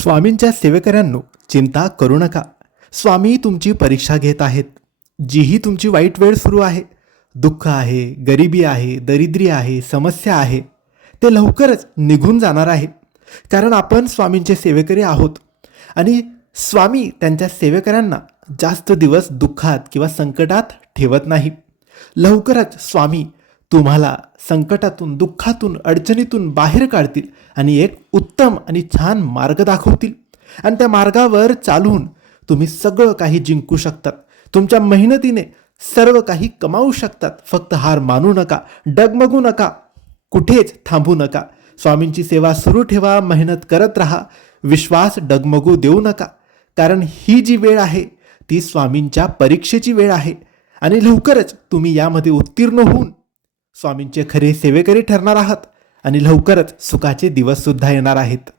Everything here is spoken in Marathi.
स्वामींच्या सेवेकऱ्यांनो, चिंता करू नका. स्वामी तुमची परीक्षा घेत आहेत. जीही तुमची वाईट वेळ सुरू आहे, दुःख आहे, गरिबी आहे, दरिद्री आहे, समस्या आहे, ते लवकरच निघून जाणार आहे. कारण आपण स्वामींचे सेवेकरी आहोत आणि स्वामी त्यांच्या सेवेकऱ्यांना जास्त दिवस दुःखात किंवा संकटात ठेवत नाही. लवकरच स्वामी तुम्हाला संकटातून, दुःखातून, अडचणीतून बाहेर काढतील आणि एक उत्तम आणि छान मार्ग दाखवतील. आणि त्या मार्गावर चालून तुम्ही सगळं काही जिंकू शकतात. तुमच्या मेहनतीने सर्व काही कमावू शकतात. फक्त हार मानू नका, डगमगू नका, कुठेच थांबू नका. स्वामींची सेवा सुरू ठेवा, मेहनत करत राहा, विश्वास डगमगू देऊ नका. कारण ही जी वेळ आहे ती स्वामींच्या परीक्षेची वेळ आहे आणि लवकरच तुम्ही यामध्ये उत्तीर्ण होऊन स्वामींचे खरे सेवेकरी ठरणार आहात आणि लवकरच सुखाचे दिवस सुद्धा येणार आहेत.